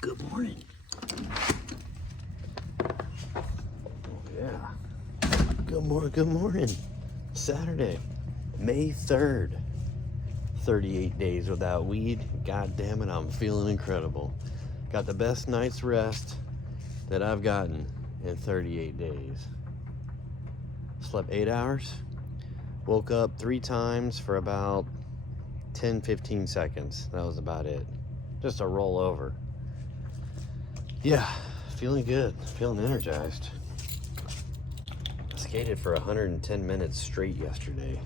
Good morning. Yeah. Good morning. Saturday, May 3rd. 38 days without weed. God damn it, I'm feeling incredible. Got the best night's rest that I've gotten in 38 days. Slept 8 hours. Woke up 3 times for about 10-15 seconds. That was about it. Just a rollover. Yeah, feeling good. Feeling energized. I skated for 110 minutes straight yesterday.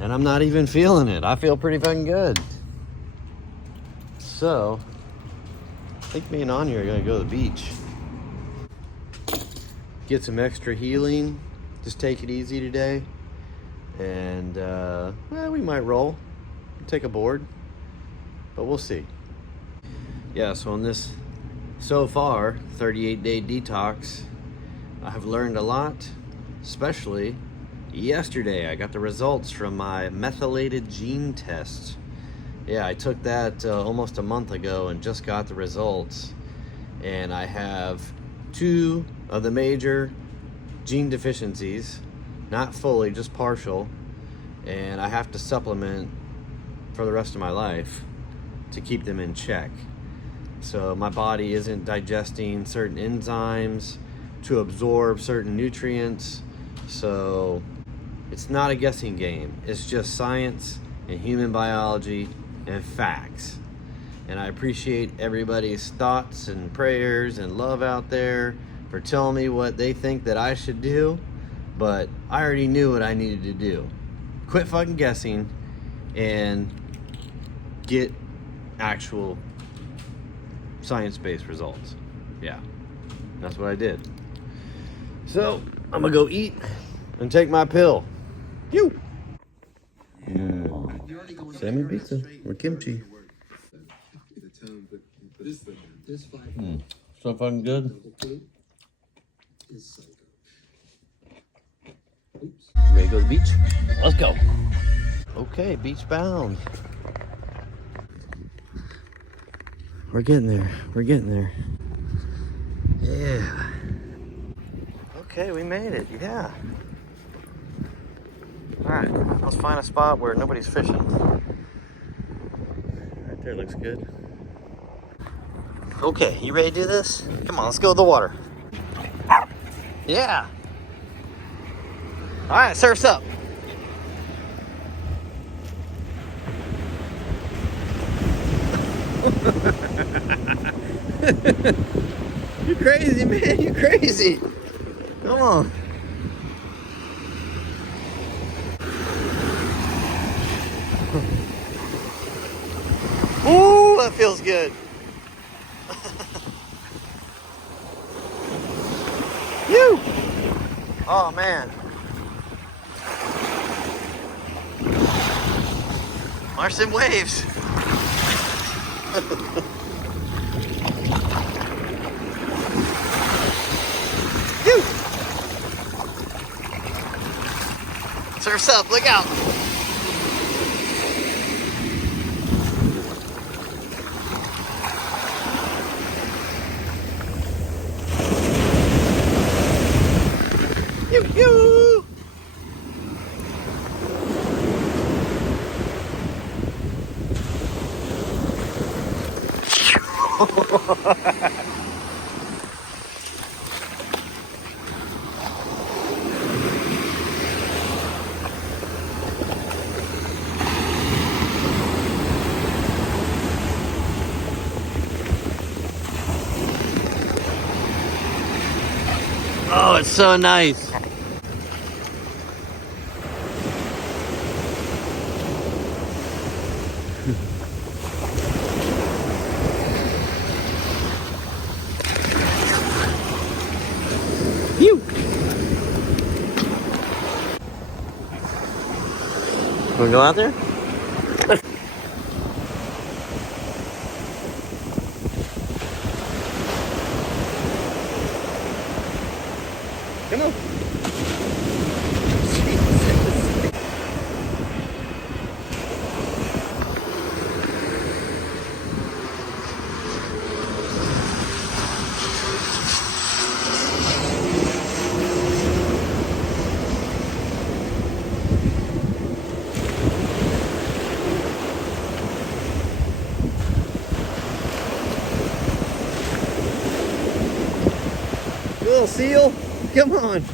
And I'm not even feeling it. I feel pretty fucking good. So, I think me and Anya are gonna go to the beach. Get some extra healing. Just take it easy today. And, we might roll. Take a board. But we'll see. Yeah, so on this, so far, 38-day detox, I've learned a lot, especially yesterday. I got the results from my methylated gene test. Yeah, I took that almost a month ago and just got the results. And I have 2 of the major gene deficiencies, not fully, just partial. And I have to supplement for the rest of my life to keep them in check. So my body isn't digesting certain enzymes to absorb certain nutrients. So it's not a guessing game. It's just science and human biology and facts. And I appreciate everybody's thoughts and prayers and love out there for telling me what they think that I should do. But I already knew what I needed to do. Quit fucking guessing and get actual science-based results. Yeah, that's what I did. So I'm gonna go eat and take my pill. You. Salmon pizza with kimchi. So fucking good. Ready to go to the beach? Let's go. Okay, beach bound. We're getting there. We're getting there. Yeah. Okay, we made it. Yeah. All right, let's find a spot where nobody's fishing. Right there looks good. Okay, you ready to do this? Come on, let's go to the water. Yeah. All right, surf's up. You're crazy, man. You're crazy. Come on. Ooh, that feels good. You. Oh, man. Watch some waves. You. Surf's up. Look out. You. Oh, it's so nice. You. Wanna go out there? Come on. Little seal, come on.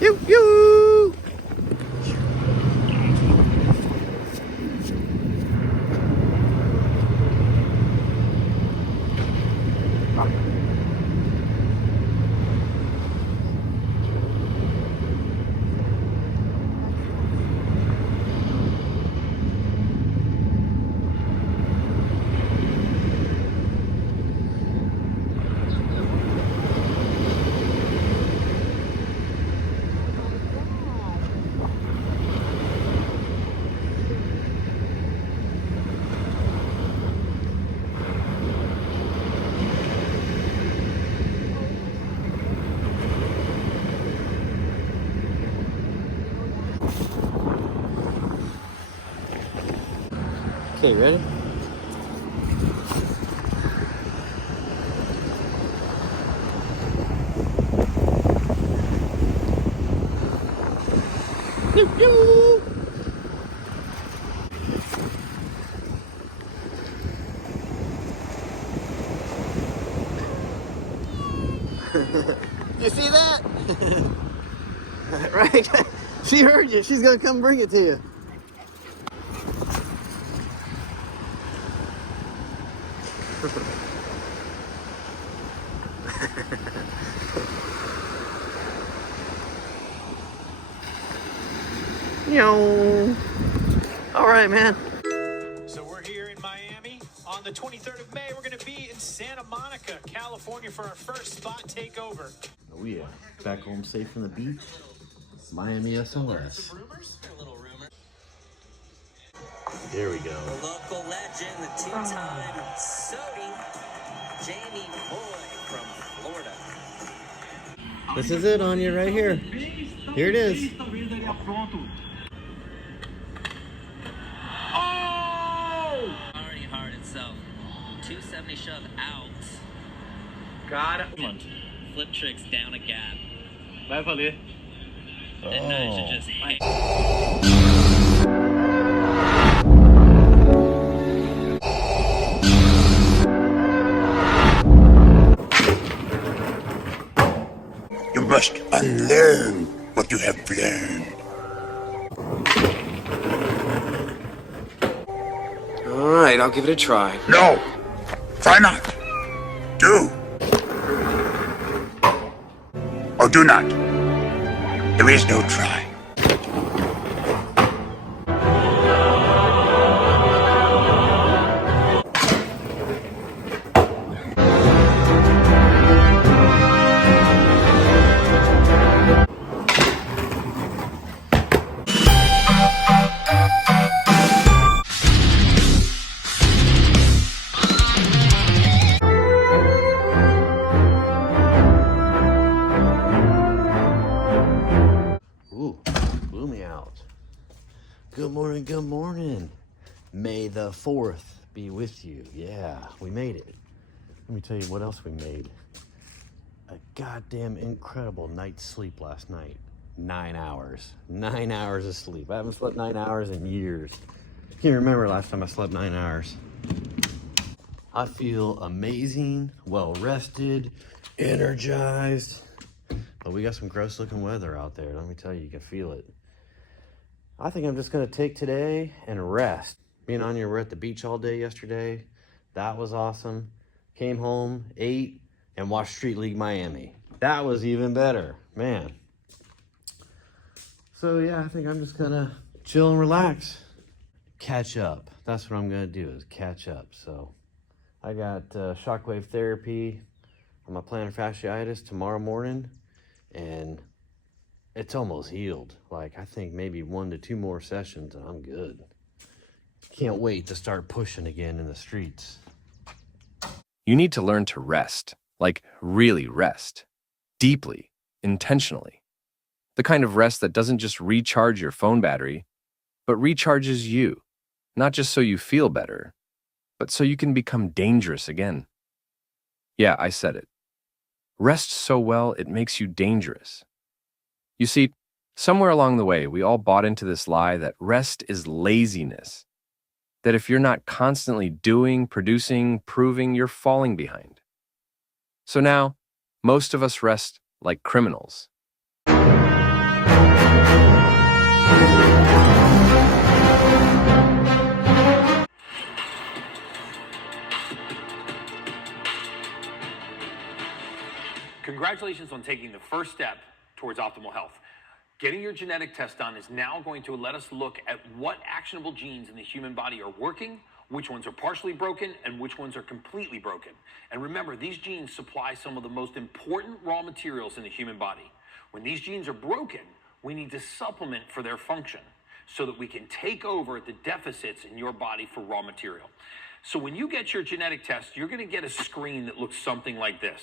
Yoo, yoo. Okay, ready? Yoo, yoo. You see that? Right? She heard you. She's gonna come bring it to you. Yo. All right, man. So we're here in Miami. On the 23rd of May, we're going to be in Santa Monica, California for our first spot takeover. Oh yeah, back home safe from the beach. Miami SOS. There we go. The local legend, the two-time Sodi, Jamie Boy from Florida. This is it on you right here. Here it is. Already hard itself. 270 shove out. Got it. Flip tricks down a gap. Vai valer. And now you should just hang. You must unlearn what you have learned. All right, I'll give it a try. No, try not. Do. Or do not. There is no try. Ooh, blew me out. Good morning, good morning. May the 4th be with you. Yeah, we made it. Let me tell you what else we made. A goddamn incredible night's sleep last night. 9 hours. 9 hours of sleep. I haven't slept 9 hours in years. Can't remember last time I slept 9 hours. I feel amazing, well rested, energized. But we got some gross looking weather out there. Let me tell you, you can feel it. I think I'm just gonna take today and rest. Me and Anya were at the beach all day yesterday. That was awesome. Came home, ate, and watched Street League Miami. That was even better, man. So yeah, I think I'm just gonna chill and relax. Catch up. That's what I'm gonna do, is catch up. So I got shockwave therapy on my plantar fasciitis tomorrow morning, and it's almost healed. Like, I think maybe 1 to 2 more sessions and I'm good. Can't wait to start pushing again in the streets. You need to learn to rest, like really rest, deeply, intentionally. The kind of rest that doesn't just recharge your phone battery, but recharges you, not just so you feel better, but so you can become dangerous again. Yeah, I said it. Rest so well it makes you dangerous. You see, somewhere along the way, we all bought into this lie that rest is laziness. that if you're not constantly doing, producing, proving, you're falling behind. So now, most of us rest like criminals. Congratulations on taking the first step towards optimal health. Getting your genetic test done is now going to let us look at what actionable genes in the human body are working, which ones are partially broken, and which ones are completely broken. And remember, these genes supply some of the most important raw materials in the human body. When these genes are broken, we need to supplement for their function so that we can take over the deficits in your body for raw material. So when you get your genetic test, you're going to get a screen that looks something like this.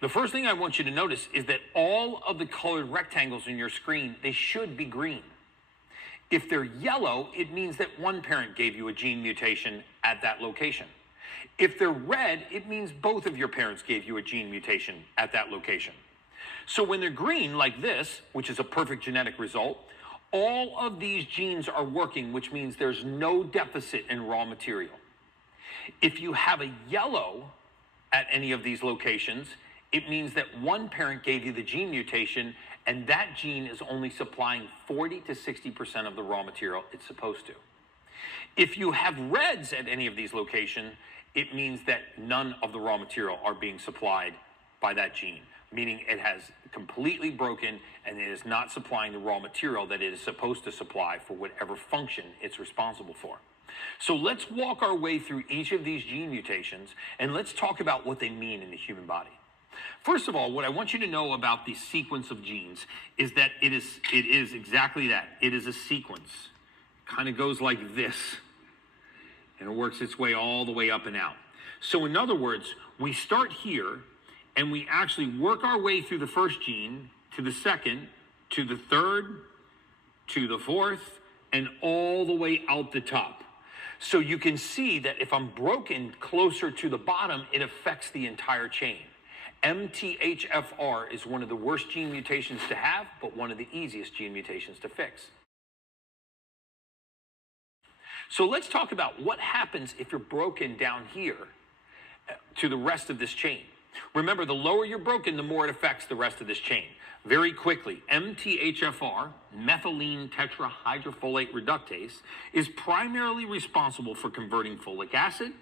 The first thing I want you to notice is that all of the colored rectangles in your screen, they should be green. If they're yellow, it means that one parent gave you a gene mutation at that location. If they're red, it means both of your parents gave you a gene mutation at that location. So when they're green, like this, which is a perfect genetic result, all of these genes are working, which means there's no deficit in raw material. If you have a yellow at any of these locations, it means that one parent gave you the gene mutation, and that gene is only supplying 40 to 60% of the raw material it's supposed to. If you have reds at any of these locations, it means that none of the raw material are being supplied by that gene, meaning it has completely broken and it is not supplying the raw material that it is supposed to supply for whatever function it's responsible for. So let's walk our way through each of these gene mutations, and let's talk about what they mean in the human body. First of all, what I want you to know about the sequence of genes is that it is exactly that. It is a sequence. It kind of goes like this, and it works its way all the way up and out. So in other words, we start here, and we actually work our way through the first gene, to the second, to the third, to the fourth, and all the way out the top. So you can see that if I'm broken closer to the bottom, it affects the entire chain. MTHFR is one of the worst gene mutations to have, but one of the easiest gene mutations to fix. So let's talk about what happens if you're broken down here to the rest of this chain. Remember, the lower you're broken, the more it affects the rest of this chain. Very quickly, MTHFR, methylene tetrahydrofolate reductase, is primarily responsible for converting folic acid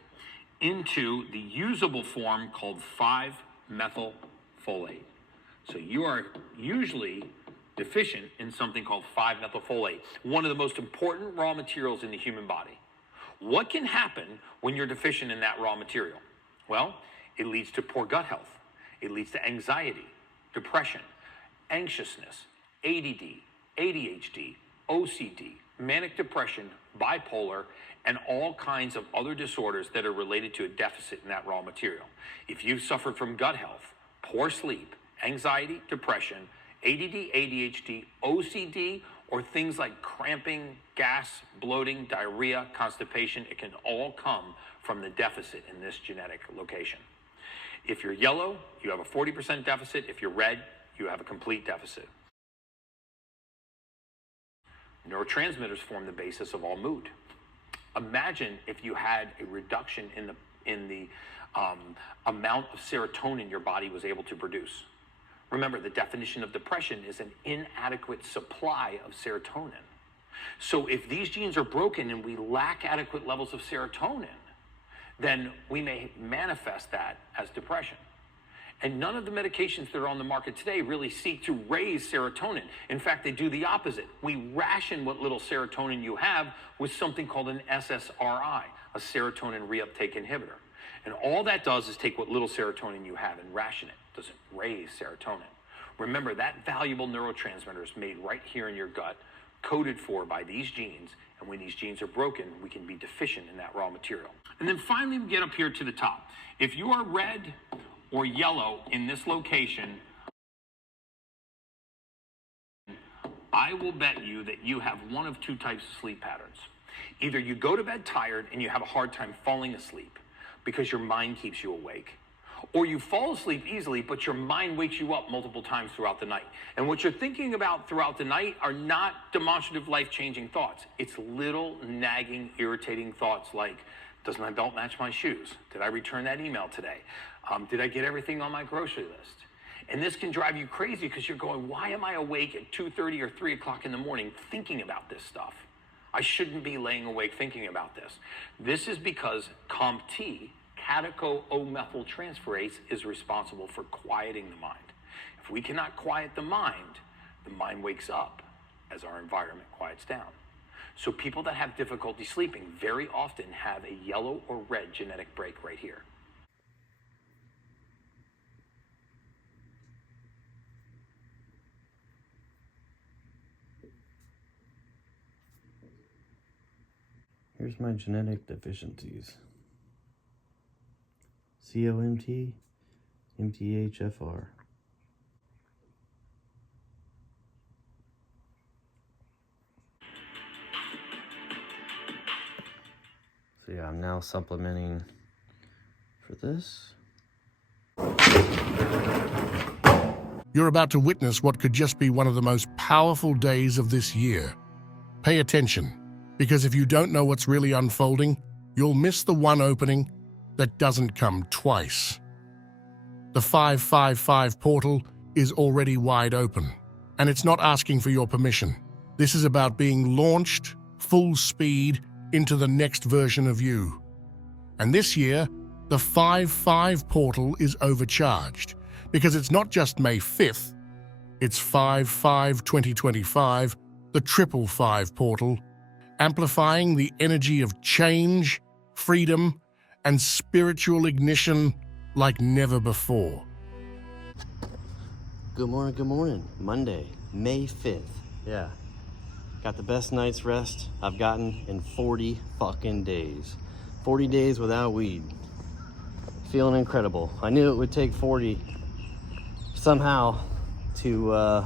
into the usable form called 5-methylfolate. So you are usually deficient in something called 5-methylfolate, one of the most important raw materials in the human body. What can happen when you're deficient in that raw material? Well, it leads to poor gut health. It leads to anxiety, depression, anxiousness, ADD, ADHD, OCD, manic depression, bipolar, and all kinds of other disorders that are related to a deficit in that raw material. If you've suffered from gut health, poor sleep, anxiety, depression, ADD, ADHD, OCD, or things like cramping, gas, bloating, diarrhea, constipation, it can all come from the deficit in this genetic location. If you're yellow, you have a 40% deficit. If you're red, you have a complete deficit. Neurotransmitters form the basis of all mood. Imagine if you had a reduction in the amount of serotonin your body was able to produce. Remember, the definition of depression is an inadequate supply of serotonin. So if these genes are broken and we lack adequate levels of serotonin, then we may manifest that as depression. And none of the medications that are on the market today really seek to raise serotonin. In fact, they do the opposite. We ration what little serotonin you have with something called an SSRI, a serotonin reuptake inhibitor. And all that does is take what little serotonin you have and ration it. It doesn't raise serotonin. Remember, that valuable neurotransmitter is made right here in your gut, coded for by these genes. And when these genes are broken, we can be deficient in that raw material. And then finally, we get up here to the top. If you are red or yellow in this location, I will bet you that you have one of two types of sleep patterns. Either you go to bed tired and you have a hard time falling asleep because your mind keeps you awake, Or you fall asleep easily, but your mind wakes you up multiple times throughout the night. And what you're thinking about throughout the night are not demonstrative, life-changing thoughts. It's little, nagging, irritating thoughts like, does my belt match my shoes? Did I return that email today? Did I get everything on my grocery list? And this can drive you crazy because you're going, why am I awake at 2:30 or 3 o'clock in the morning thinking about this stuff? I shouldn't be laying awake thinking about this. This is because COMT, catechol-O-methyltransferase, is responsible for quieting the mind. If we cannot quiet the mind wakes up as our environment quiets down. So people that have difficulty sleeping very often have a yellow or red genetic break right here. Here's my genetic deficiencies. COMT, MTHFR. So yeah, I'm now supplementing for this. You're about to witness what could just be one of the most powerful days of this year. Pay attention, because if you don't know what's really unfolding, you'll miss the one opening that doesn't come twice. The 555 portal is already wide open, and it's not asking for your permission. This is about being launched, full speed, into the next version of you. And this year, the 55 portal is overcharged, because it's not just May 5th, it's 5/5/2025, the 555 portal, amplifying the energy of change, freedom, and spiritual ignition like never before. Good morning. Monday, May 5th. Yeah. Got the best night's rest I've gotten in 40 fucking days. 40 days without weed. Feeling incredible. I knew it would take 40 somehow to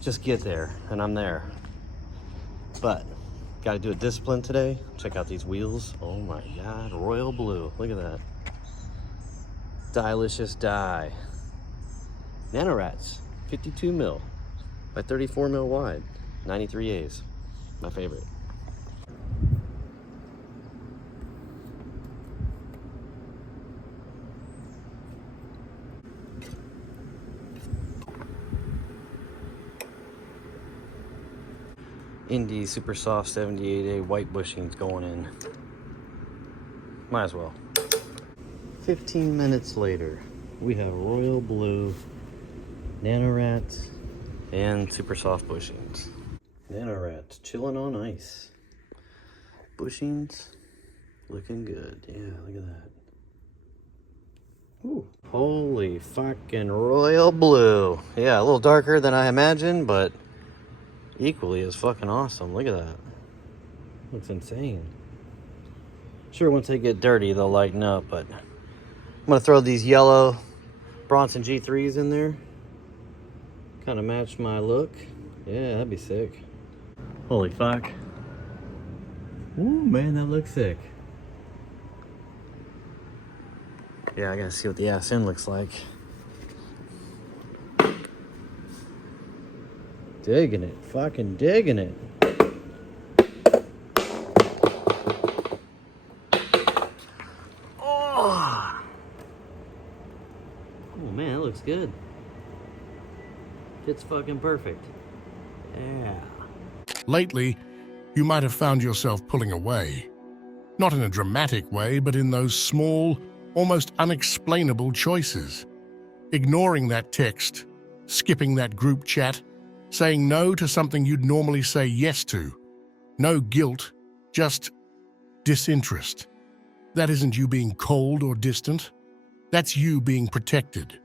just get there, and I'm there. But got to do a discipline today. Check out these wheels. Oh my God, royal blue. Look at that. Dilicious dye. Nanorats, 52 mil by 34 mil wide. 93 A's, my favorite. Indie Super Soft 78A white bushings going in. Might as well. 15 minutes later, we have royal blue, Nanorats, and Super Soft bushings. Nanorats chilling on ice. Bushings looking good. Yeah, look at that. Ooh, holy fucking royal blue. Yeah, a little darker than I imagined, but equally as fucking awesome. Look at that. Looks insane. Sure, once they get dirty, they'll lighten up, but I'm gonna throw these yellow Bronson G3s in there. Kind of match my look. Yeah, that'd be sick. Holy fuck. Ooh, man, that looks sick. Yeah, I gotta see what the ass end looks like. Digging it. Fucking digging it. Oh, man, that looks good. It's fucking perfect. Yeah. Lately, you might have found yourself pulling away. Not in a dramatic way, but in those small, almost unexplainable choices. Ignoring that text, skipping that group chat, saying no to something you'd normally say yes to. No guilt, just disinterest. That isn't you being cold or distant. That's you being protected.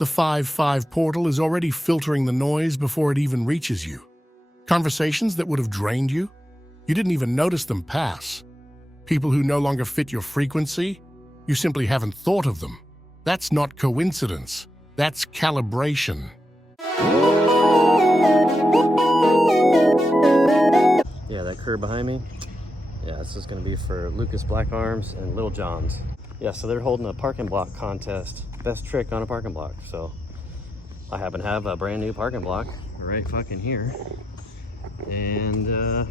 The 5/5 portal is already filtering the noise before it even reaches you. Conversations that would have drained you, you didn't even notice them pass. People who no longer fit your frequency, you simply haven't thought of them. That's not coincidence. That's calibration. Yeah, that curve behind me, yeah, this is gonna be for Lucas Black Arms and Lil John's. Yeah, so they're holding a parking block contest. Best trick on a parking block. So I happen to have a brand new parking block right fucking here. And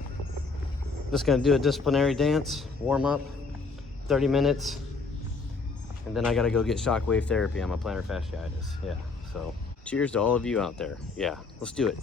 just gonna do a disciplinary dance, warm up, 30 minutes. And then I gotta go get shockwave therapy on my plantar fasciitis. Yeah, so cheers to all of you out there. Yeah, let's do it.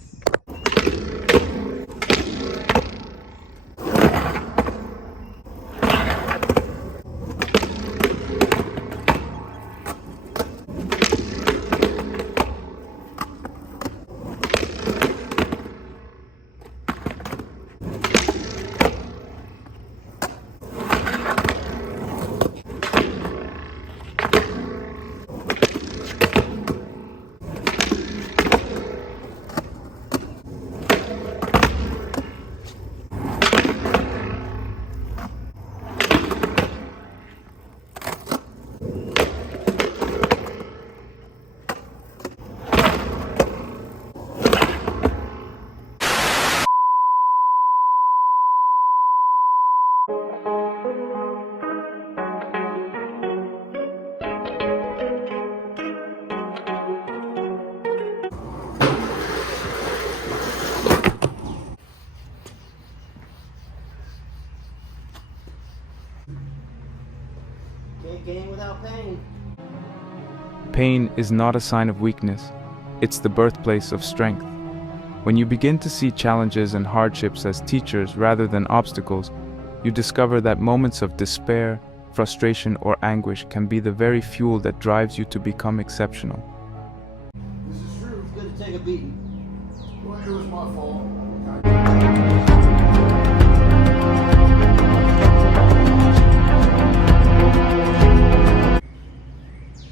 Can't gain without pain. Pain is not a sign of weakness, it's the birthplace of strength. When you begin to see challenges and hardships as teachers rather than obstacles, you discover that moments of despair, frustration, or anguish can be the very fuel that drives you to become exceptional. This is true. It's good to take a beating. Well, it was my fault.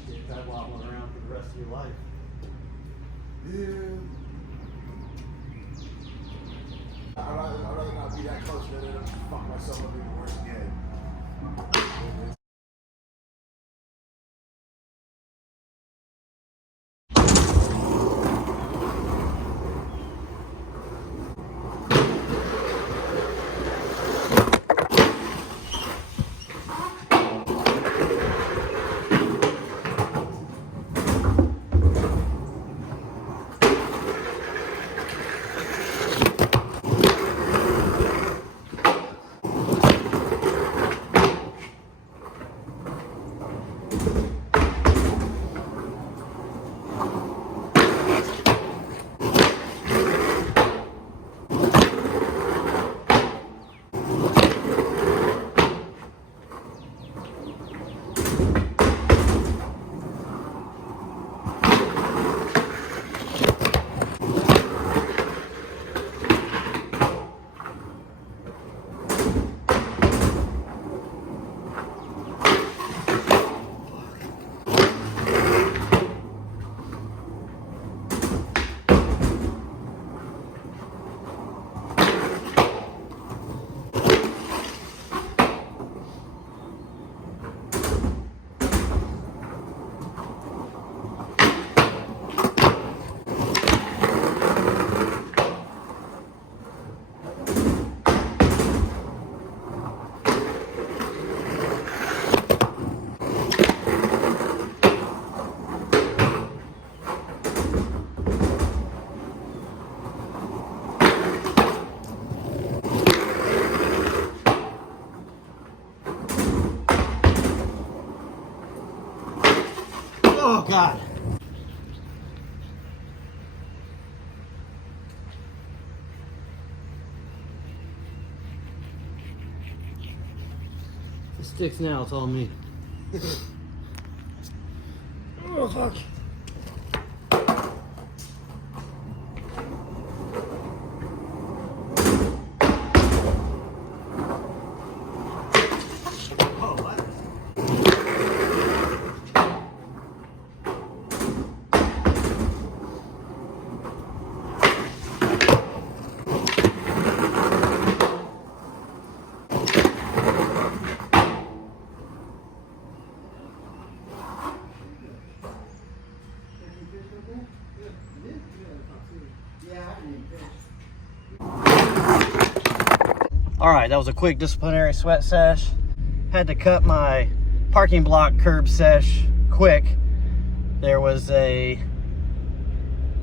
Get that wobbling around for the rest of your life. Yeah. I'd rather not be that close than to fuck myself up even worse again. Oh, God. It sticks now, it's all me. Oh, fuck. All right, that was a quick disciplinary sweat sesh. Had to cut my parking block curb sesh quick, there was a,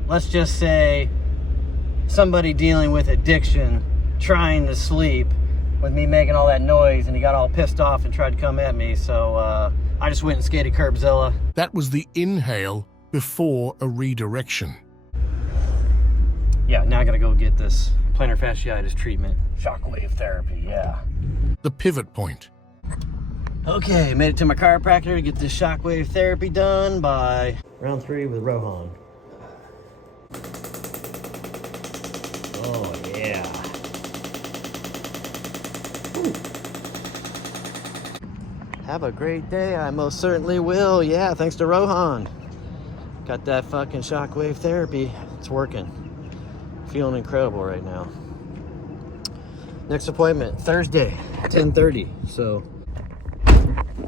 let's just say, somebody dealing with addiction trying to sleep with me making all that noise, and he got all pissed off and tried to come at me, so I just went and skated Curbzilla. That was the inhale before a redirection. Yeah, now I gotta go get this plantar fasciitis treatment. Shockwave therapy, yeah. The pivot point. Okay, made it to my chiropractor to get this shockwave therapy done by round 3 with Rohan. Oh, yeah. Ooh. Have a great day. I most certainly will. Yeah, thanks to Rohan. Got that fucking shockwave therapy. It's working. Feeling incredible right now. Next appointment, Thursday, 10:30. So,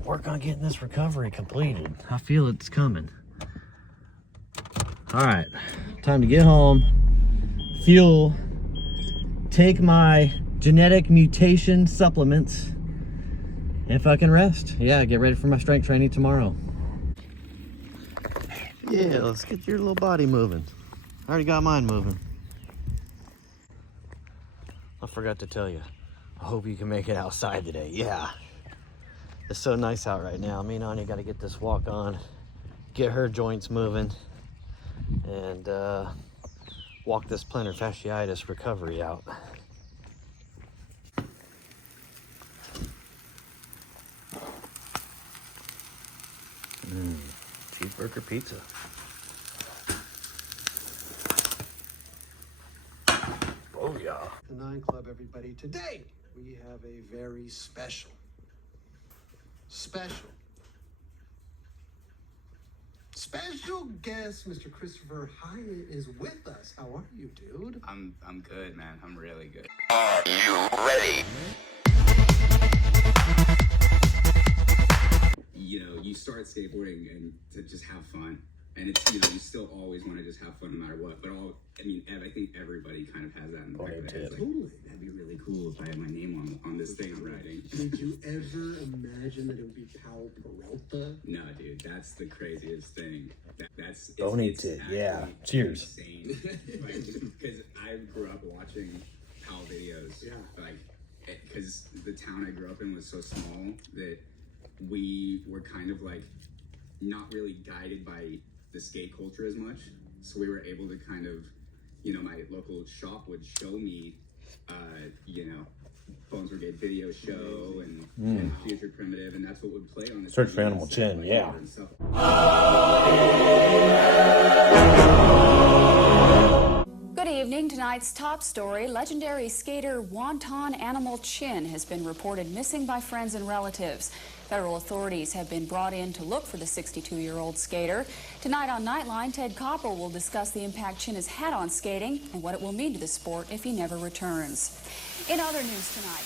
work on getting this recovery completed. I feel it's coming. All right, time to get home, fuel, take my genetic mutation supplements, and fucking rest. Yeah, get ready for my strength training tomorrow. Yeah, let's get your little body moving. I already got mine moving. I forgot to tell you, I hope you can make it outside today. Yeah, it's so nice out right now. Me and Anya got to get this walk on, get her joints moving, and walk this plantar fasciitis recovery out. Cheeseburger pizza. Oh yeah. The 9 Club, everybody. Today we have a very special guest. Mr. Christopher Hyatt is with us. How are you, dude? I'm good, man. I'm really good. Are you ready? You know, you start skateboarding and to just have fun. And it's, you know, you still always want to just have fun no matter what. But I think everybody kind of has that in the back of their head. Like, Totally. that'd be really cool if I had my name on this thing I'm riding. Did you ever imagine that it would be Powell Peralta? No, dude, that's the craziest thing. That's It's yeah. Cheers. Insane. Like, because I grew up watching Powell videos. Yeah. Like, because the town I grew up in was so small that we were kind of like not really guided by the skate culture as much. So we were able to kind of, you know, my local shop would show me, you know, Bones Brigade Video Show and Future Primitive, and that's what would play on the Search for Animal Chin, yeah. Good evening. Tonight's top story, legendary skater Wonton Animal Chin has been reported missing by friends and relatives. Federal authorities have been brought in to look for the 62-year-old skater. Tonight on Nightline, Ted Koppel will discuss the impact Chin has had on skating and what it will mean to the sport if he never returns. In other news tonight,